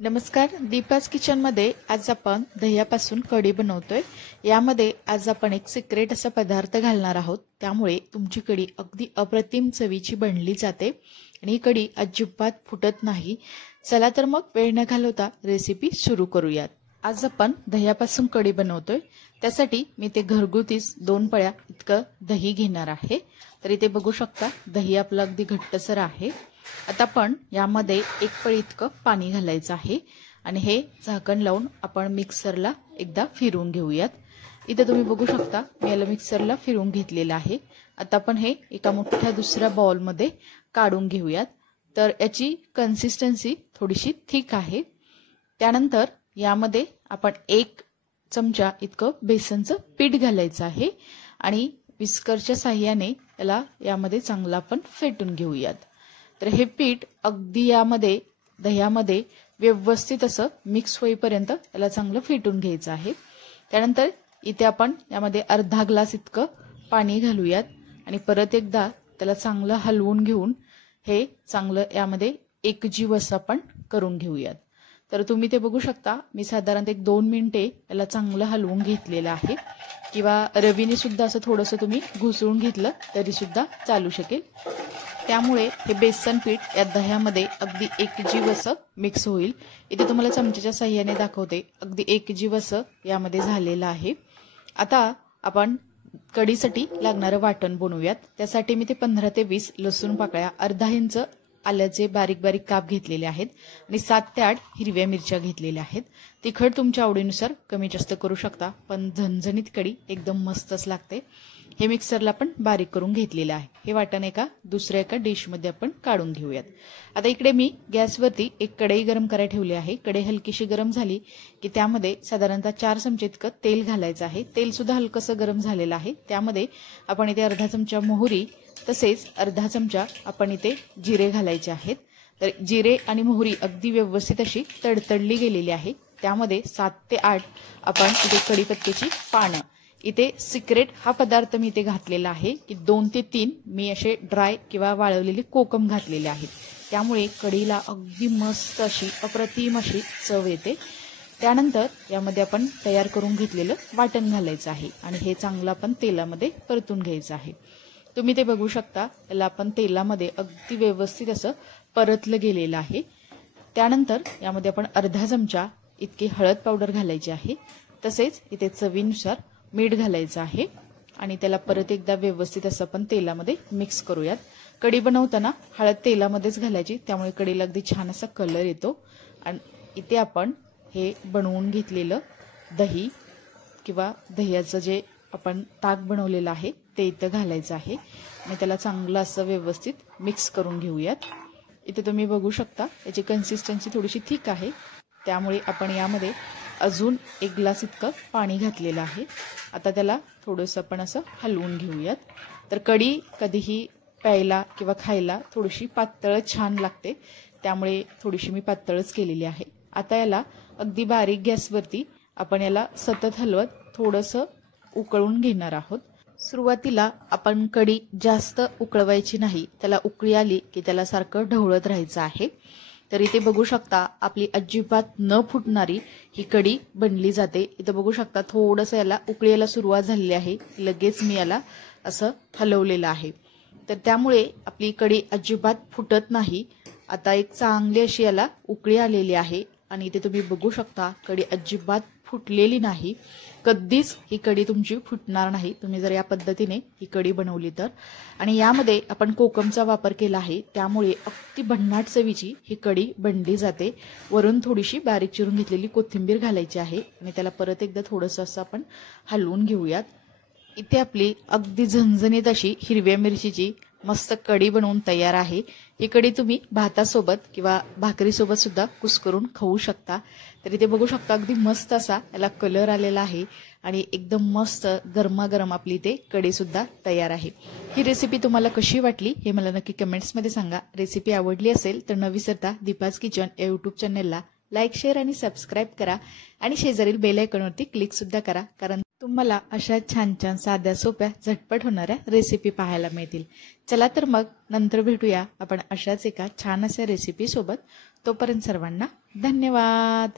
नमस्कार, दीपाज किचनमध्ये आज आपण दह्यापासून कढी बनवतोय। यामध्ये आज आपण एक सिक्रेट असा पदार्थ घालणार आहोत, त्यामुळे तुमची कढी अगदी अप्रतिम चवीची बनली जाते आणि ही कढी अजिबात फुटत नाही। चला तर मग वेळ न घालवता रेसिपी सुरू करूयात। आज आपण दह्यापासून कढी बनवतोय, त्यासाठी मी ते घरगुतीच 2 पळ्या इतकं दही घेणार आहे। तर इथे बघू शकता दही आपलं अगदी घट्टसर आहे। आता आपण यामध्ये 1 पळी इतकं पाणी घालायचं आहे आणि हे झाकण लावून आपण मिक्सरला एकदा फिरवून घेऊयात। इथे तुम्ही बघू शकता मी याला मिक्सरला फिरवून घेतलेलं आहे। आता आपण हे एका मोठ्या दुसऱ्या बाउल मध्ये काढून घेऊयात। तर याची कन्सिस्टन्सी थोडीशी थिक आहे। त्यानंतर यामध्ये आपण 1 चमचा इतकं बेसनचं पीठ घालायचं आहे आणि विस्करच्या साहाय्याने याला यामध्ये चांगलं आपण फेटून घेऊयात। तर हे पीठ अगदी यामध्ये दह्यामध्ये व्यवस्थित असं मिक्स होईपर्यंत याला चांगलं फेटून घ्यायचं आहे। त्यानंतर इथे आपण यामध्ये अर्धा ग्लास इतकं पाणी घालूयात आणि परत एकदा त्याला चांगलं हलवून घेऊन हे चांगलं यामध्ये एकजीव असं आपण करून घेऊयात। तर तुम्ही ते बघू शकता मी साधारणतः 1-2 मिनिटे याला चांगलं हलवून घेतलेलं आहे, किंवा रवीने सुद्धा असं थोडंसं तुम्ही घुसळून घेतलं तरी सुद्धा चालू शकेल। त्यामुळे हे बेसन पीठ या दह्यामध्ये अगदी एकजीव असं मिक्स होईल। इथे तुम्हाला चमच्याच्या साहाय्याने दाखवते, अगदी एकजीव असं यामध्ये झालेलं आहे। आता आपण कढीसाठी लागणारं वाटण बनवूयात। त्यासाठी मी ते 15 ते 20 लसूण पाकळ्या, अर्धा इंच आल्याचे बारीक बारीक काप घेतलेले आहेत आणि 7 ते 8 हिरव्या मिरच्या घेतलेल्या आहेत। तिखट तुमच्या आवडीनुसार कमी जास्त करू शकता, पण झणझणीत कढी एकदम मस्तच लागते। हे मिक्सरला आपण बारीक करून घेतलेलं आहे। हे वाटण दुसऱ्या एका डिश मध्ये आपण काढून घेऊयात। आता इकडे मी गॅसवरती एक कढई गरम करायला ठेवली आहे। कढई हलकीशी गरम झाली की त्यामध्ये साधारणतः 4 चमचे इतकं तेल घालायचं आहे। तेल सुद्धा हलकसं गरम झालेलं आहे। त्यामध्ये आपण इथे अर्धा चमचा मोहरी, तसेच अर्धा चमचा आपण इथे जिरे घालायचे आहेत। तर जिरे आणि मोहरी अगदी व्यवस्थित अशी तडतडली गेलेली आहे। त्यामध्ये 7 ते 8 आपण इथे कढीपत्त्याची पानं, इथे सिक्रेट हा पदार्थ मी इथे घातलेला आहे की 2 ते 3 मी असे ड्राय किंवा वाळवलेले कोकम घातलेले आहेत। त्यामुळे कढीला अगदी मस्त अशी अप्रतिम अशी चव येते। त्यानंतर यामध्ये आपण तयार करून घेतलेलं वाटण घालायचं आहे आणि हे चांगलं आपण तेलामध्ये परतून घ्यायचं आहे। तुम्ही ते बघू शकता याला आपण तेलामध्ये अगदी व्यवस्थित असं परतलं गेलेलं आहे। त्यानंतर यामध्ये आपण अर्धा चमचा इतकी हळद पावडर घालायची आहे, तसेच इथे चवीनुसार मीठ घालायचं आहे आणि त्याला परत एकदा व्यवस्थित असं आपण तेलामध्ये मिक्स करूयात। कढी बनवताना हळद तेलामध्येच घालायची, त्यामुळे कढीला अगदी छान असा कलर येतो। आणि इथे आपण हे बनवून घेतलेलं दही किंवा दह्याचं जे आपण ताक बनवलेलं आहे ते इथं घालायचं आहे आणि त्याला चांगलं असं व्यवस्थित मिक्स करून घेऊयात। इथे तुम्ही बघू शकता याची कन्सिस्टन्सी थोडीशी थिक आहे, त्यामुळे आपण यामध्ये अजून 1 ग्लास इतकं पाणी घातलेलं आहे। आता त्याला थोडंसं आपण असं हलवून घेऊयात। तर कढी कधीही प्यायला किंवा खायला थोडीशी पातळ छान लागते, त्यामुळे थोडीशी मी पातळच केलेली आहे। आता याला अगदी बारीक गॅसवरती आपण याला सतत हलवत थोडंसं उकळून घेणार आहोत। सुरुवातीला आपण कढी जास्त उकळवायची नाही, त्याला उकळी आली की त्याला सारखं ढवळत राहायचं आहे। तर इथे बघू शकता आपली अजिबात न फुटणारी ही कढी बनली जाते। इथे बघू शकता थोडंसं याला उकळी यायला सुरुवात झालेली आहे, लगेच मी याला असं हलवलेलं आहे। तर त्यामुळे आपली कढी अजिबात फुटत नाही। आता एक चांगली अशी याला उकळी आलेली आहे आणि इथे तुम्ही बघू शकता कढी अजिबात फुटलेली नाही। कधीच ही कढी तुमची फुटणार नाही तुम्ही जर या पद्धतीने ही कढी बनवली तर। आणि यामध्ये आपण कोकमचा वापर केला आहे, त्यामुळे अगदी भन्नाट चवीची ही कढी बनली जाते। वरून थोडीशी बारीक चिरून घेतलेली कोथिंबीर घालायची आहे आणि त्याला परत एकदा थोडंसं असं आपण हलवून घेऊयात। इथे आपली अगदी झणझणीत अशी हिरव्या मिरचीची मस्त कढी बनवून तयार आहे। ही कढी तुम्ही भातासोबत किंवा भाकरीसोबत सुद्धा कुस्करून खाऊ शकता। तर इथे बघू शकता अगदी मस्त असा याला कलर आलेला आहे आणि एकदम मस्त गरमागरम आपली इथे कढी सुद्धा तयार आहे। ही रेसिपी तुम्हाला कशी वाटली हे मला नक्की कमेंट्समध्ये सांगा। रेसिपी आवडली असेल तर न विसरता दीपाज किचन या यूट्यूब चॅनलला लाईक, शेअर आणि सबस्क्राईब करा आणि शेजारील बेल आयकॉनवरती क्लिक सुद्धा करा, कारण तुम्हाला अशा छान छान साध्या सोप्या झटपट होणाऱ्या रेसिपी पाहायला मिळतील। चला तर मग नंतर भेटूया आपण अशाच एका छान अशा रेसिपी सोबत। तोपर्यंत सर्वांना धन्यवाद.